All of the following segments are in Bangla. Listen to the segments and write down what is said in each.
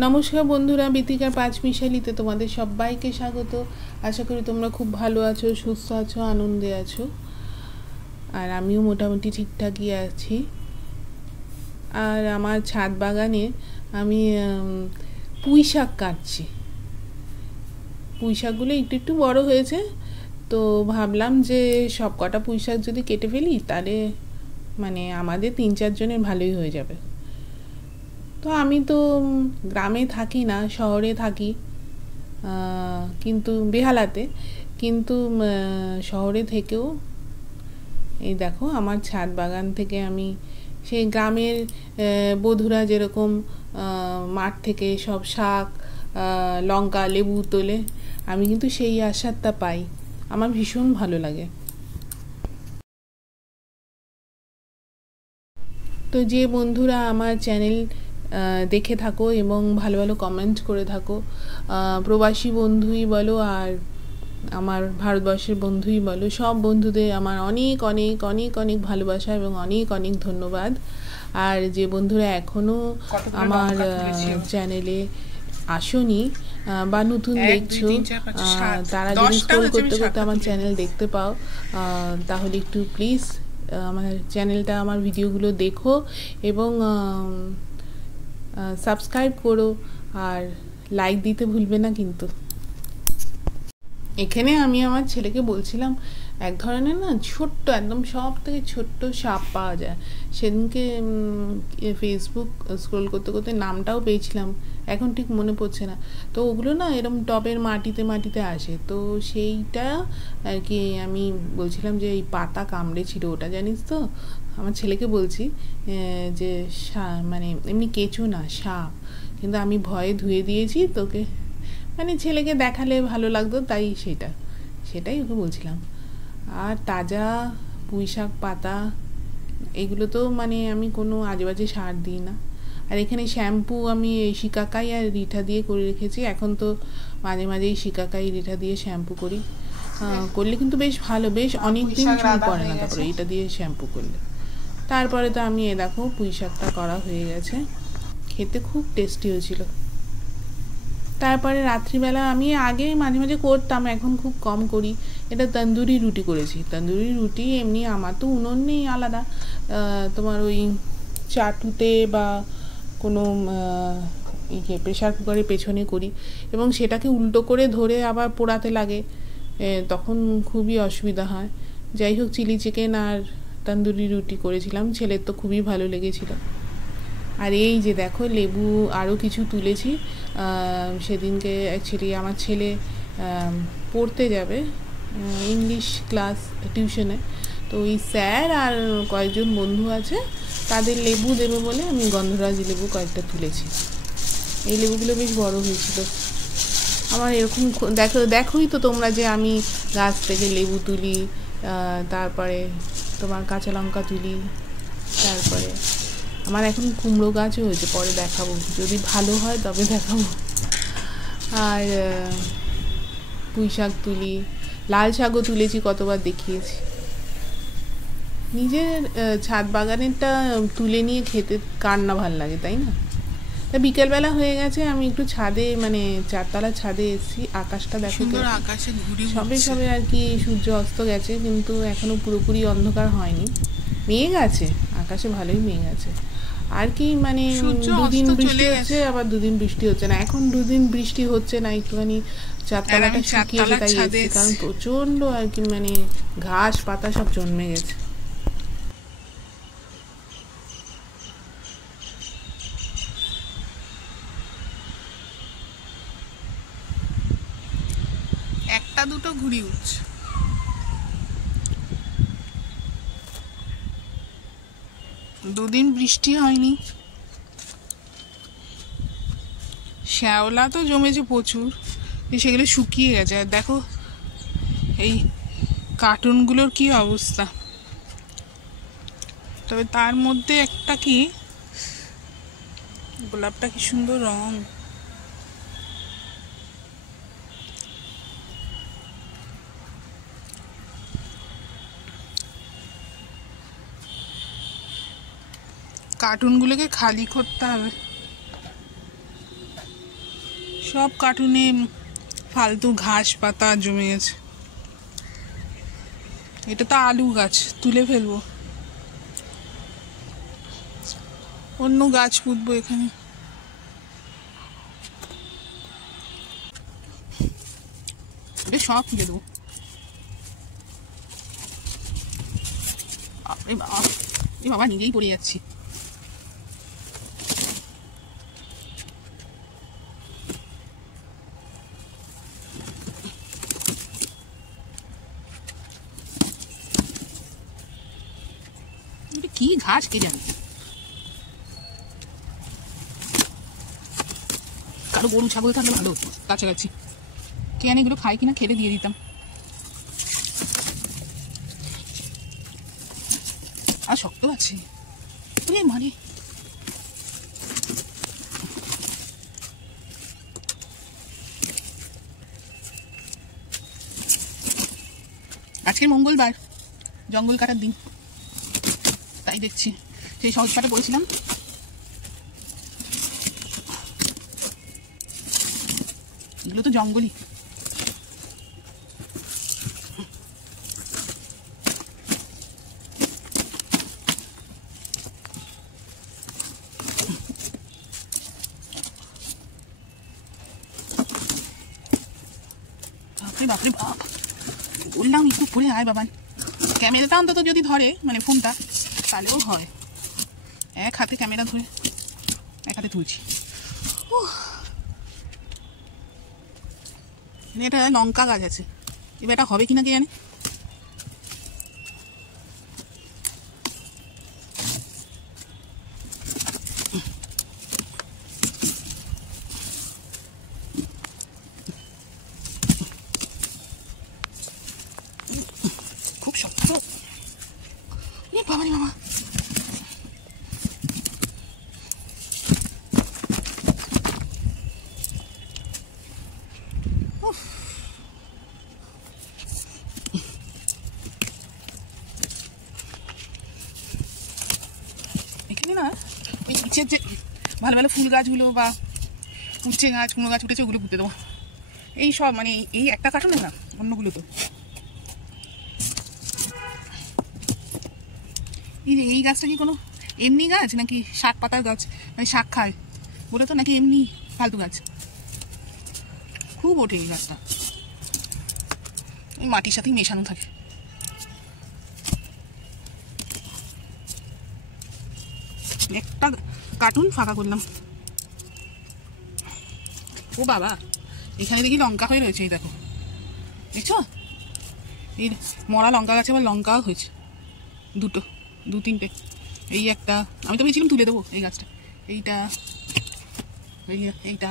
নমস্কার বন্ধুরা, বিতিকার পাঁচমিশালিতে তোমাদের সবাইকে স্বাগত। আশা করি তোমরা খুব ভালো আছো, সুস্থ আছো, আনন্দে আছো। আর আমিও মোটামুটি ঠিকঠাকই আছি। আর আমার ছাদ বাগানে আমি পুঁই শাক কাটছি। পুঁই শাকগুলো একটু একটু বড় হয়েছে, তো ভাবলাম যে সব কটা পুঁই শাক যদি কেটে ফেলি তাহলে মানে আমাদের 3-4 জনের ভালোই হয়ে যাবে। তো আমি তো গ্রামে থাকি না, শহরে থাকি, কিন্তু বেহালাতে। কিন্তু শহরে থেকেও এই দেখো আমার ছাদ বাগান থেকে আমি সেই গ্রামের বধূরা যেরকম মাঠ থেকে সব শাক, লঙ্কা, লেবু তোলে, আমি কিন্তু সেই আস্বাদটা পাই। আমার ভীষণ ভালো লাগে। তো যে বন্ধুরা আমার চ্যানেল দেখে থাকো এবং ভালো ভালো কমেন্ট করে থাকো, প্রবাসী বন্ধুই বলো আর আমার ভারতবর্ষের বন্ধুই বলো, সব বন্ধুদের আমার অনেক অনেক অনেক অনেক ভালোবাসা এবং অনেক অনেক ধন্যবাদ। আর যে বন্ধুরা এখনও আমার চ্যানেলে আসোনি বা নতুন দেখছো, তারা যদি স্ক্রল করতে করতে আমার চ্যানেল দেখতে পাও, তাহলে একটু প্লিজ আমার চ্যানেলটা, আমার ভিডিওগুলো দেখো এবং সাবস্ক্রাইব করো আর লাইক দিতে ভুলবে না কিন্তু। এখানে আমি আমার ছেলেকে বলছিলাম, এক ধরনের না ছোট্ট, একদম সব থেকে ছোট্ট সাপ পাওয়া যায়। সেদিনকে ফেসবুক স্ক্রোল করতে করতে নামটাও পেয়েছিলাম, এখন ঠিক মনে পড়ছে না। তো ওগুলো না এরকম টবের মাটিতে মাটিতে আসে, তো সেইটা আর কি আমি বলছিলাম যে এই পাতা কামড়েছিল ওটা, জানিস তো। আমার ছেলেকে বলছি যে মানে এমনি কেঁচো না, সাপ। কিন্তু আমি ভয়ে ধুয়ে দিয়েছি তোকে, মানে ছেলেকে দেখালে ভালো লাগতো, তাই সেটাই ওকে বলছিলাম। আর তাজা পুঁই শাক পাতা, এগুলো তো মানে আমি কোনো আজেবাজে সার দিই না। আর এখানে শ্যাম্পু আমি শিকাকাই আর রিঠা দিয়ে করে রেখেছি। এখন তো মাঝে মাঝেই শিকাকাই রিঠা দিয়ে শ্যাম্পু করি, করলে কিন্তু বেশ ভালো, বেশ অনেক দিন চুল পড়ে না তারপরে এটা দিয়ে শ্যাম্পু করলে। তারপরে তো আমি দেখো পুঁই শাকটা করা হয়ে গেছে, খেতে খুব টেস্টি হয়েছিল। তারপরে রাত্রিবেলা আমি আগে মাঝে মাঝে করতাম, এখন খুব কম করি। এটা তন্দুরি রুটি করেছি। তন্দুরি রুটি এমনি আমার তো উনুন নেই আলাদা, তোমার ওই চাটুতে বা কোনো প্রেশার কুকারের পেছনে করি, এবং সেটাকে উল্টো করে ধরে আবার পোড়াতে লাগে, তখন খুবই অসুবিধা হয়। যাই হোক, চিলি চিকেন আর তন্দুরি রুটি করেছিলাম, ছেলের তো খুবই ভালো লেগেছিল। আর এই যে দেখো লেবু আরও কিছু তুলেছি। সেদিনকে অ্যাকচুয়ালি আমার ছেলে পড়তে যাবে ইংলিশ ক্লাস টিউশনে, তো ওই স্যার আর কয়েকজন বন্ধু আছে, তাদের লেবু দেবে বলে আমি গন্ধরাজ লেবু কয়েকটা তুলেছি। এই লেবুগুলো বেশ বড় হয়েছিল। আমার এরকম দেখোই তো তোমরা যে আমি গাছ থেকে লেবু তুলি, তারপরে তোমার কাঁচা লঙ্কা তুলি, তারপরে আমার এখন কুমড়ো গাছও হয়েছে, পরে দেখাবো, যদি ভালো হয় তবে দেখাবো। আর পুঁই শাক তুলি, লাল শাকও তুলেছি, কতবার দেখিয়েছি। নিজের ছাদ বাগানেরটা তুলে নিয়ে খেতে কার না ভাল লাগে, তাই না? তা বিকেলবেলা হয়ে গেছে, আমি একটু ছাদে, মানে 4তলা ছাদে এসেছি। আকাশটা দেখো, আকাশে সবে সবে আর কি সূর্য অস্ত গেছে, কিন্তু এখনো পুরোপুরি অন্ধকার হয়নি। মেঘ আছে আকাশে, ভালোই মেঘ আছে। আর কি মানে দুদিন বৃষ্টি হচ্ছে, আবার দুদিন বৃষ্টি হচ্ছে না। এখন দুদিন বৃষ্টি হচ্ছে না, একটুখানি 4তলাটা শুকিয়েছে তাই এসেছি, কারণ প্রচণ্ড আর কি মানে ঘাস পাতা সব জন্মে গেছে। একটা দুটো ঘুড়ি উঠছে। দুদিন বৃষ্টি হয়নি, শ্যাওলা তো জমেছে প্রচুর, সেগুলো শুকিয়ে গেছে। আর দেখো এই কার্টুনগুলোর কি অবস্থা। তবে তার মধ্যে একটা কি গোলাপটা, কি সুন্দর রং। কার্টুনগুলোকে খালি করতে হবে। সব কার্টুনে ফালতু ঘাস পাতা জমে গেছে। এটা তো আলু গাছ, তুলে ফেলবো, অন্য গাছ পুঁতবো এখানে। এটা সব তুলে দেবো। বাবা নিজেই পড়ে যাচ্ছি। কি ঘাস কে জানে, কারো গরু ছাগল থাকলে ভালো হতো কাছাকাছি, কে জানে এগুলো খাই কিনা, খেলে দিয়ে দিতাম। আর শক্ত আছে মানে। আজকে মঙ্গলবার, জঙ্গল কাটার দিন, তাই দেখছি সেই সহজ পাঠে পড়েছিলাম। এগুলো তো জঙ্গলই। বাপরে বাপ, বললাম একটু পরে আয় বাবা। ক্যামেরাটা অন্তত যদি ধরে, মানে ফোনটা, তাহলেও হয়। এক হাতে ক্যামেরা ধরে এক হাতে তুলছি। এটা লঙ্কা গাছ আছে, এবার এটা হবে কিনা কে জানে। খুব শক্ত বাবা রে বাবা। এখানে না ওই নিচের যে ভালো ভালো ফুল গাছগুলো বা উচ্ছে গাছ, কুমড়ো গাছ উঠেছে, ওগুলো পুঁতে দেবো। এই সব মানে এই একটা কার্টুনে না, অন্যগুলো তো। এই গাছটা কি কোনো এমনি গাছ নাকি শাক পাতার গাছ, মানে শাক খায় বলে তো, নাকি এমনি ফালতু গাছ? খুব ওঠে এই গাছটা, এই মাটির সাথেই মেশানো থাকে। একটা কার্টুন ফাঁকা করলাম। ও বাবা, এখানে দেখি লঙ্কা হয়ে রয়েছে, এই দেখো, দেখছো? এই মরা লঙ্কা গাছে আবার লঙ্কাও হয়েছে, দু তিনটে। এই একটা, আমি তো ভেবেছিলাম তুলে দেবো এই গাছটা। এইটা, এইটা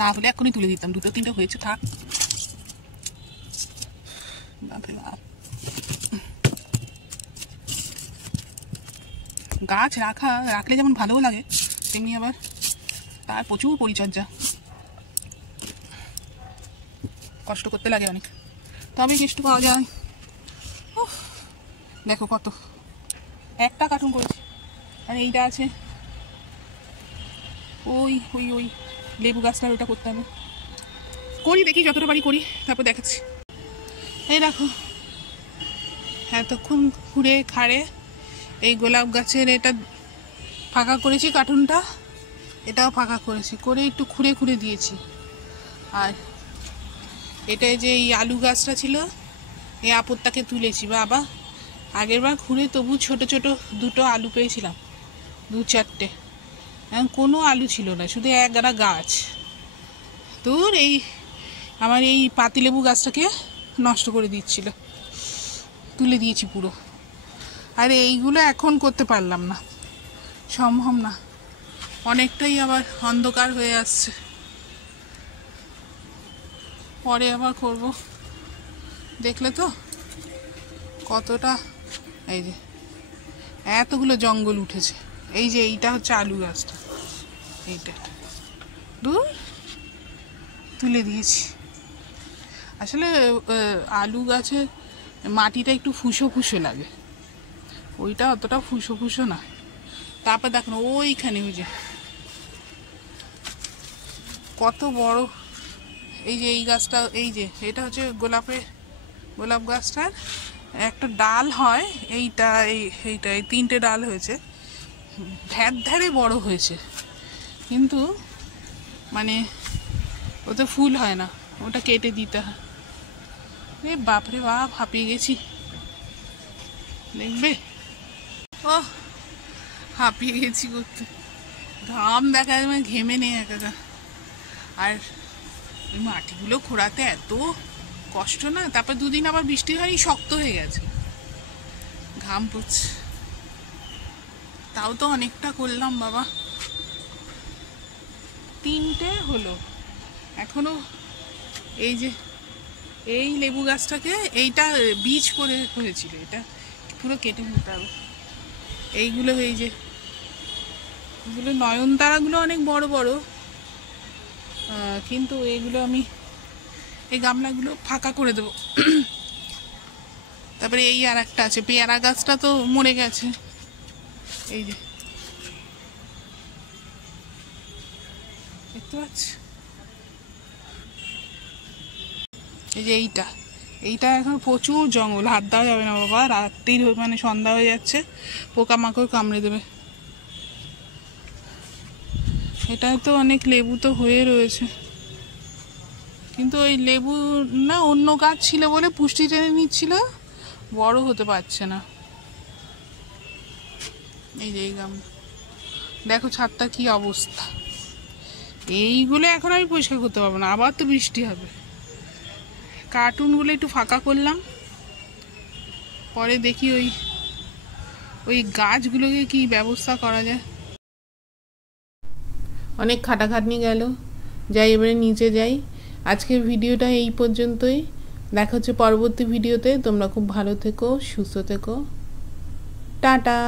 না হলে এখনই তুলে দিতাম। দুটো তিনটে হয়েছে, থাক। বাপরে বাপ, গাছ রাখলে যেমন ভালোও লাগে, তেমনি আবার তার প্রচুর পরিচর্যা, কষ্ট করতে লাগে অনেক, তবে কেষ্ট পাওয়া যায়। দেখো কত, একটা কার্টুন করেছি। আর এইটা আছে, ওই ওই ওই লেবু গাছটার ওইটা করতে হবে, করি দেখি যতটা পারি করি, তারপর দেখাচ্ছি। এই দেখো, এতক্ষণ ঘুরে খাড়ে এই গোলাপ গাছের এটা ফাঁকা করেছি, কার্টুনটা এটাও ফাঁকা করেছি, করে একটু খুঁড়ে খুঁড়ে দিয়েছি। আর এটা যে এই আলু গাছটা ছিল, এই আপদটাকে তুলেছি। বাবা, আগের বার খুঁড়ে তবু ছোট ছোট দুটো আলু পেয়েছিলাম, 2-4টে, এখন কোনো আলু ছিল না, শুধু একগাড়া গাছ। তোর এই আমার এই পাতিলেবু গাছটাকে নষ্ট করে দিচ্ছিল, তুলে দিয়েছি পুরো। আর এইগুলো এখন করতে পারলাম না, সম্ভব না, অনেকটাই আবার অন্ধকার হয়ে আসছে, পরে আবার করব। দেখলে তো কতটা, এই যে এতগুলো জঙ্গল উঠেছে। এই যে এইটা হচ্ছে আলু গাছটা, এইটা দূর তুলে দিয়েছি। আসলে আলু গাছে মাটিটা একটু ফুসো ফুসো লাগে, ওইটা অতটা ফুসো ফুসো না। তারপর দেখুন ওইখানে ওই যে কত বড়। এই যে এই গাছটা, এই যে এটা হচ্ছে গোলাপ গাছটার একটা ডাল হয়, এইটা এই 3টে ডাল হয়েছে, ধারে বড় হয়েছে, কিন্তু মানে ওতে ফুল হয় না, ওটা কেটে দিতে হয়। এ বাপরে বাপ, হাঁপিয়ে গেছি দেখবে। ও হাঁপিয়ে গেছি করতে, ঘাম দেখা যায়, মানে ঘেমে নেই একা। আর ওই মাটিগুলো খোঁড়াতে এত কষ্ট না, তারপর দুদিন আবার বৃষ্টি হয়নি, শক্ত হয়ে গেছে, ঘাম পড়ছে। তাও তো অনেকটা করলাম বাবা, 3টে হলো এখনো। এই যে এই লেবু গাছটাকে, এইটা বীজ পড়ে হয়েছিল, এটা পুরো কেটে নিতে হবে। এইগুলো এই যে এগুলো নয়নতারাগুলো অনেক বড় বড়, কিন্তু এইগুলো আমি এই গামলাগুলো ফাঁকা করে দেবো। তারপরে এই আর একটা আছে, পেয়ারা গাছটা তো মরে গেছে। এই যে দেখতে পাচ্ছি, এই যে এইটা এখন প্রচুর জঙ্গল, হাত দেওয়া যাবে না বাবা, রাত্রির মানে সন্ধ্যা হয়ে যাচ্ছে, পোকামাকড় কামড়ে দেবে। এটায় তো অনেক লেবু তো হয়ে রয়েছে, কিন্তু ওই লেবু না অন্য গাছ ছিল বলে পুষ্টি টেনে নিচ্ছিল, বড় হতে পারছে না। এই যে এই গাম, দেখো ছাদটা কি অবস্থা। এইগুলো এখন আমি পরিষ্কার করতে পারবো না, আবার তো বৃষ্টি হবে। কার্টুনগুলো একটু ফাঁকা করলাম, পরে দেখি ওই গাছগুলোকে কি ব্যবস্থা করা যায়। অনেক খাটাখাটনি গেল, যাই এবারে নিচে যাই। আজকের ভিডিওটা এই পর্যন্তই, দেখা হচ্ছে পরবর্তী ভিডিওতে। তোমরা খুব ভালো থেকো, সুস্থ থেকো, টাটা।